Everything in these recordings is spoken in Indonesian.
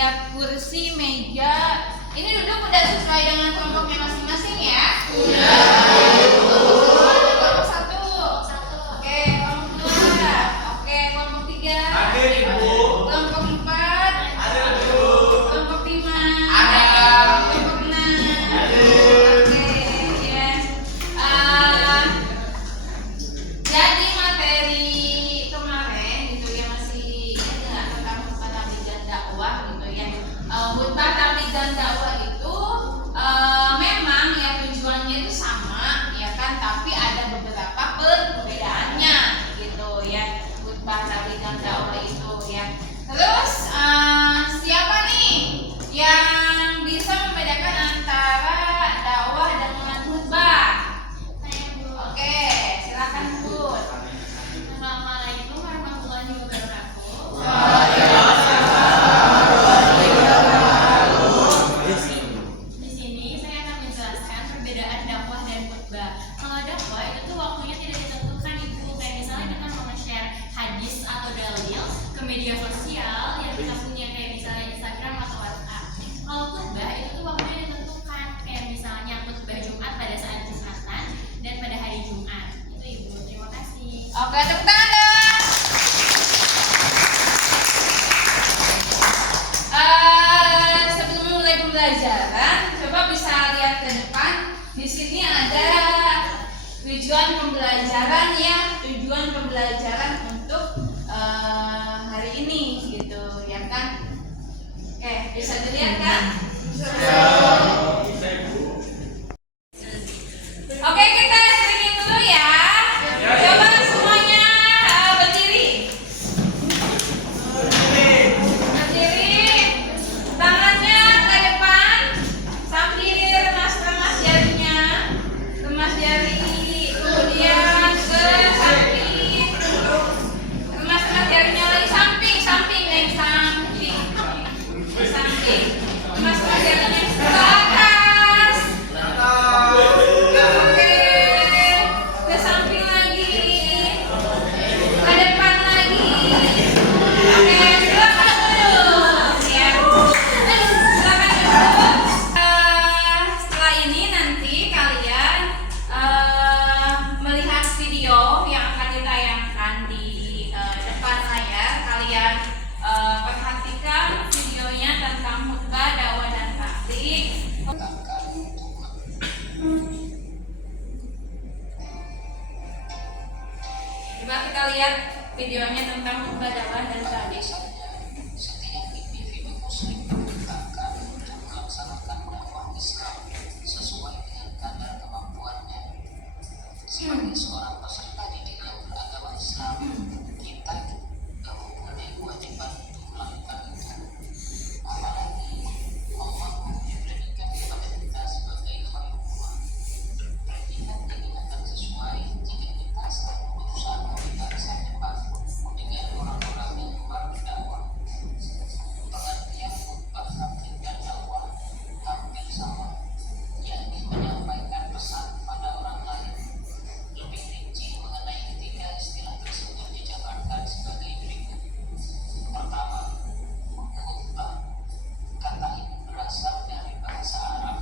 lihat kursi, meja. Ini duduk udah sesuai dengan kelompoknya masing-masing ya? Iya. Kelompok 1. Oke, kelompok 2. Oke, kelompok 3. Ada Ibu. Kelompok 4. Ada Ibu. Kelompok 5. Ada. Kelompok 6. Ada. Oke, ya. Jadi materi kemarin gitu ya, masih ingat tentang khutbah tabligh dan dakwah gitu ya. Khutbah tabligh dan dakwah itu memang ya tujuannya itu sama ya kan, tapi ada beberapa perbedaannya gitu ya, khutbah tabligh dan dakwah itu ya. Terus siapa nih yang bisa membedakan antara dakwah dengan khutbah? Oke, silakan Bu. Assalamualaikum warahmatullahi wabarakatuh. Di sini saya akan menjelaskan perbedaan dakwah dan khutbah. Kalau dakwah itu tuh waktunya tidak ditentukan Ibu. Kayak misalnya kita mau nge-share hadis atau dalil ke media sosial yang kita punya, kayak misalnya Instagram atau WhatsApp. Kalau khutbah itu tuh waktunya ditentukan, kayak misalnya khutbah Jumat pada saat Jumatan dan pada hari Jumat. Itu Ibu. Terima kasih. Oke, tepuk tangan dong. Sebelum mulai pembelajaran, coba bisa lihat ke depan. Di sini ada tujuan pembelajaran ya, tujuan pembelajaran untuk hari ini gitu ya kan. Oke, bisa dilihat kan? Bisa Ibu. Oke, kita screening dulu ya. Coba semuanya berdiri. Berdiri. Tangannya ke depan sambil remas-remas jarinya. Remas jari. Kemudian ke samping. Remas-remas jarinya lagi samping, samping, lagi samping. Ke samping. Remas-remas jarinya ke atas. Oke, ke samping lagi, ke depan lagi. Oke, silakan duduk ya. Silakan duduk. Setelah ini nanti kalian melihat video yang akan ditayangkan di depan layar. Kalian perhatikan videonya tentang khutbah, dakwah dan tabligh. Coba kita lihat videonya tentang khutbah, dakwah dan tabligh. Setiap individu muslim diperintahkan untuk melaksanakan dakwah Islam sesuai dengan kadar kemampuannya. Sebagai seorang peserta didik yang beragama Islam, kita juga mempunyai kewajiban untuk melakukan itu. Apalagi Allah memberikan kepada kita sebagai khalifah. Predikat ini akan sesuai jika kita selalu berusaha membahasa cepat dengan orang-orang yang gemar berdakwah. Pengertian khutbah tabligh dan dakwah hampir sama, yakni menyampaikan pesan pada orang lain. Lebih rinci mengenai ketiga istilah tersebut dijabarkan sebagai berikut. Pertama, khutbah. Kata ini berasal dari bahasa Arab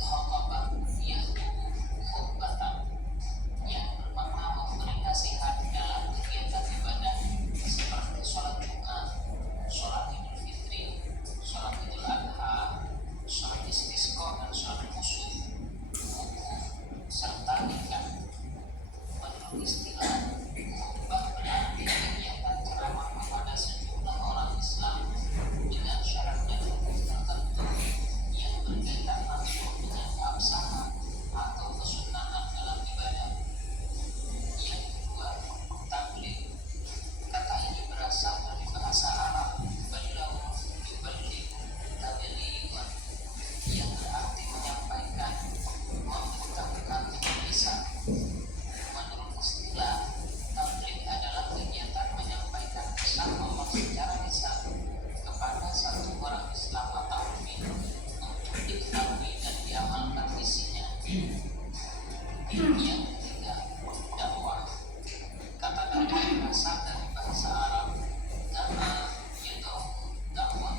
khatabah yahdubu khutbatan, yang bermakna memberi nasihat dalam kegiatan ibadah seperti sholat Jumat, sholat Idul Fitri, sholat Idul Adha, sholat istisqa dan sholat khusuf, wukuf, serta nikah. Menurut istilah, khutbah berarti kegiatan ceramah kepada sejumlah orang Islam dengan syarat dan hukum tertentu yang berkaitan langsung dengan keabsahan atau kesunahan dalam ibadah. Yang kedua, tabligh. Kata ini berasal dari bahasa Arab baligh, tablighun, yang berarti menyampaikan, memberitahukan dengan lisan. Menurut istilah, tabligh adalah kegiatan menyampaikan pesan Allah secara lisan kepada satu orang Islam atau mukmin untuk diketahui dan diamalkan isinya. Yang ketiga, dakwah. Kata dakwah berasal dari bahasa Arab dakwah, yaitu dakwah.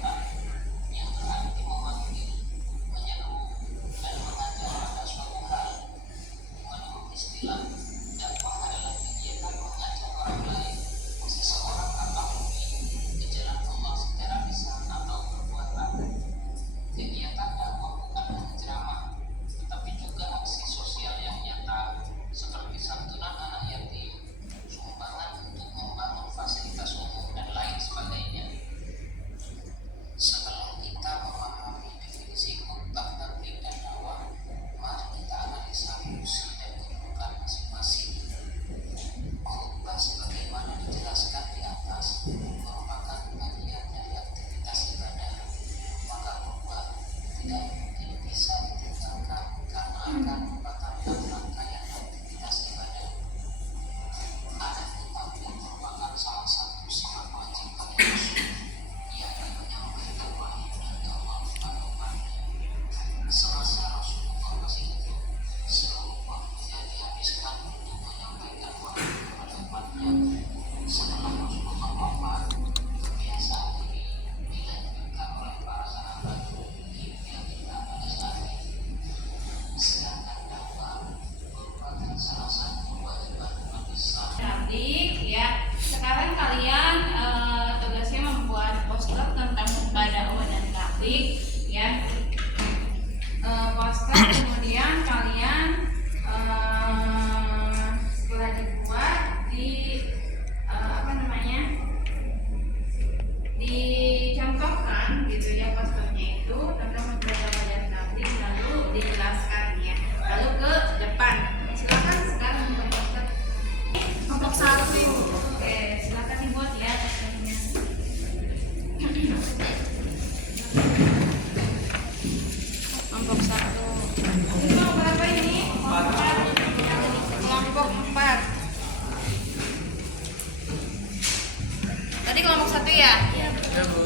satu ya? Ya, Bu.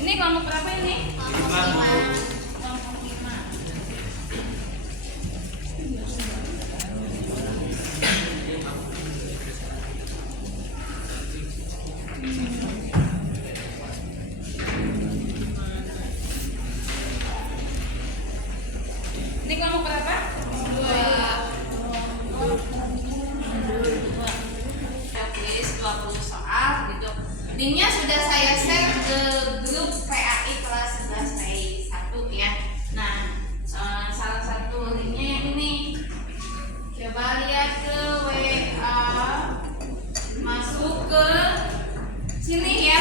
Ini kelompok berapa ini? Lima, Bu. Kelompok 5. Ini kelompok berapa? 2. Kuis 20 soal gitu. Linknya sudah saya share ke grup PAI kelas 11 PAI 1 ya. Nah, salah satu linknya yang ini. Coba lihat ke WA, masuk ke sini ya.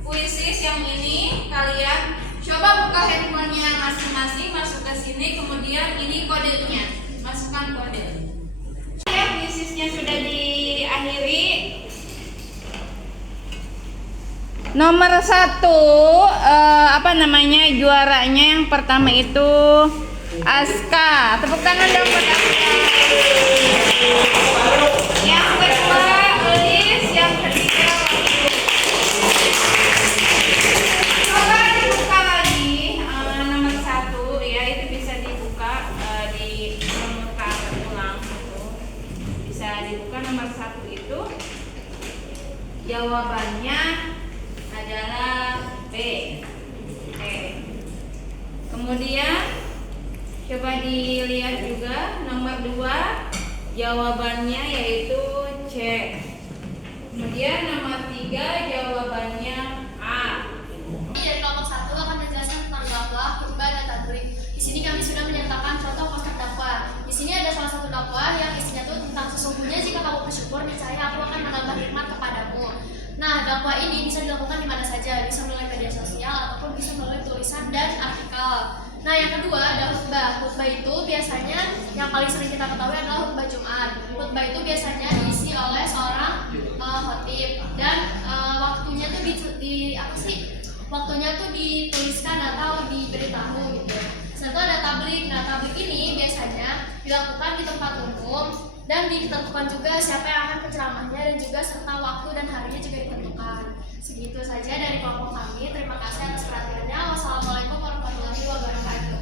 Kuisis yang ini kalian coba buka handphonenya masing-masing, masuk ke sini, kemudian ini kodenya, masukkan kode. Ya, kuisisnya sudah diakhiri. Nomor 1 apa namanya juaranya yang pertama itu Aska. Tepuk tangan dong buat Aska. Yang kedua Elis, yang ketiga Wahyu. Coba dibuka lagi nomor 1 ya, itu bisa dibuka di permukaan ulang itu. Bisa dibuka nomor 1 itu. Jawabannya adalah B. Oke. Kemudian coba dilihat juga nomor 2 jawabannya yaitu C. Kemudian nomor 3 jawabannya A. Dari kelompok 1 akan menjelaskan tentang dakwah, khutbah, dan tabligh. Di sini kami sudah menyertakan contoh poster dakwah. Di sini ada salah satu dakwah yang isinya tuh tentang sesungguhnya jika kamu bersyukur, niscaya aku akan menambah nikmat kepadamu. Nah, dakwah ini bisa dilakukan di mana saja, bisa melalui media sosial ataupun bisa melalui tulisan dan artikel. Nah, yang kedua ada khutbah. Khutbah itu biasanya yang paling sering kita ketahui adalah khutbah Jumat. Khutbah itu biasanya diisi oleh seorang khatib dan waktunya tuh waktunya tuh dituliskan atau diberitahu gitu. Satu ada tabligh. Nah, tabligh ini biasanya dilakukan di tempat umum dan ditentukan juga siapa yang akan penceramahnya dan juga serta waktu dan harinya juga ditentukan. Segitu saja dari kelompok kami. Terima kasih atas perhatiannya. Wassalamualaikum warahmatullahi wabarakatuh.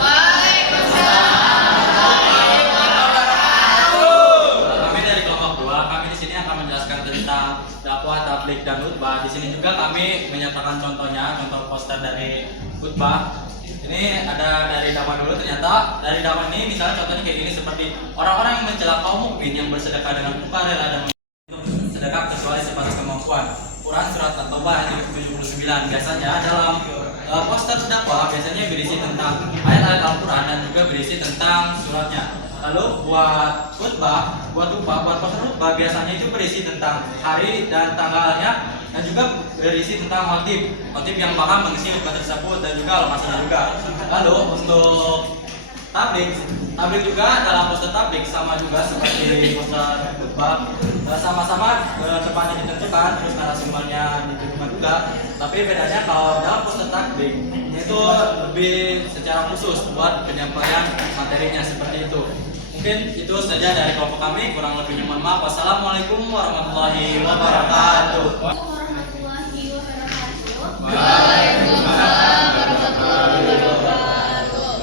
Waalaikumsalam warahmatullahi wabarakatuh. Kami dari kelompok 2, kami di sini akan menjelaskan tentang dakwah, tabligh, dan khutbah. Di sini juga kami menyatakan contohnya, contoh poster dari khutbah. Ini ada dari dakwah dulu. Ternyata dari dakwah ini misalnya contohnya kayak gini, seperti orang-orang yang mencela kaum mukmin yang bersedekah dengan sukarela dan sedekah kecuali sebatas kemampuan. Quran surat At-Taubah ayat 79. Biasanya dalam poster dakwah biasanya berisi tentang ayat-ayat Al-Quran dan juga berisi tentang suratnya. Lalu buat poster khutbah biasanya itu berisi tentang hari dan tanggalnya dan juga berisi tentang khotib yang bakal mengisi khutbah tersebut dan juga lokasinya juga. Lalu untuk tabligh juga dalam poster tabligh sama juga seperti poster khutbah, sama-sama depannya ditentukan, terus narasumbernya ditentukan juga. Tapi bedanya kalau dalam poster tabligh itu lebih secara khusus buat penyampaian materinya seperti itu. Mungkin itu saja dari kelompok kami, kurang lebihnya mohon maaf. Wassalamualaikum warahmatullahi wabarakatuh. Warahmatullahi wabarakatuh. Waalaikumsalam warahmatullahi wabarakatuh.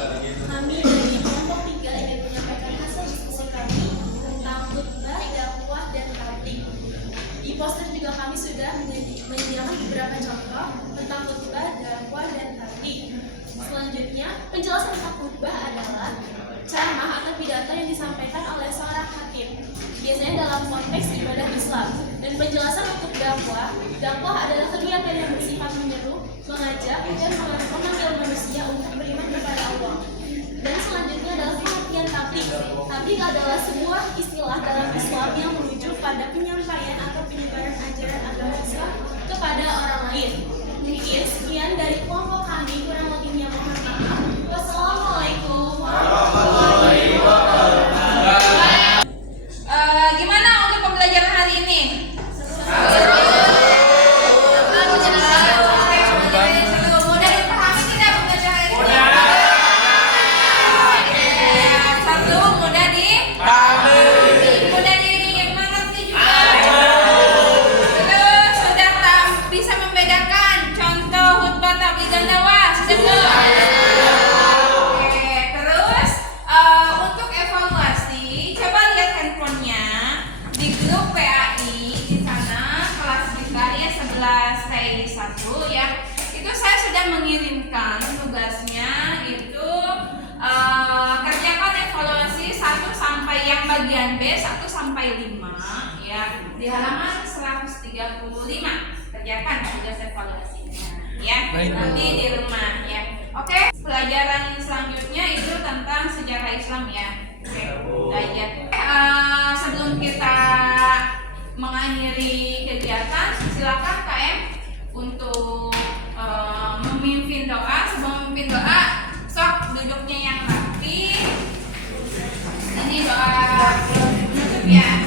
Kami dari kelompok 3 ingin menyampaikan hasil diskusi kami tentang khutbah, dakwah, dan tabligh. Di poster juga kami sudah menyediakan beberapa contoh tentang khutbah, dakwah, dan tabligh. Selanjutnya, penjelasan tentang khutbah adalah ceramah atau pidato yang disampaikan oleh seorang khatib, biasanya dalam konteks ibadah Islam. Dan penjelasan untuk dakwah adalah kegiatan yang bersifat menyeru, mengajak, dan memanggil manusia untuk beriman kepada Allah. Dan selanjutnya adalah pengertian tabligh. Tabligh adalah sebuah istilah dalam Islam yang merujuk pada penyampaian atau penyebaran ajaran agama Islam kepada orang lain. Mungkin sekian dari kelompok kami, kurang lebihnya mohon maaf. Wassalamualaikum warahmatullahi wabarakatuh. Gimana untuk pembelajaran hari ini? Mudah dipahami tidak? akan mengirimkan tugasnya itu kerjakan evaluasi 1 sampai yang bagian B 1 sampai 5 ya di halaman 135. Kerjakan tugas evaluasinya ya nanti di rumah ya. Oke, pelajaran selanjutnya itu tentang sejarah Islam ya. Oke, belajar. Sebelum kita mengakhiri kegiatan, silakan KM untuk memimpin doa. Sebelum memimpin doa, sok duduknya yang rapi. Ini doa penutup ya.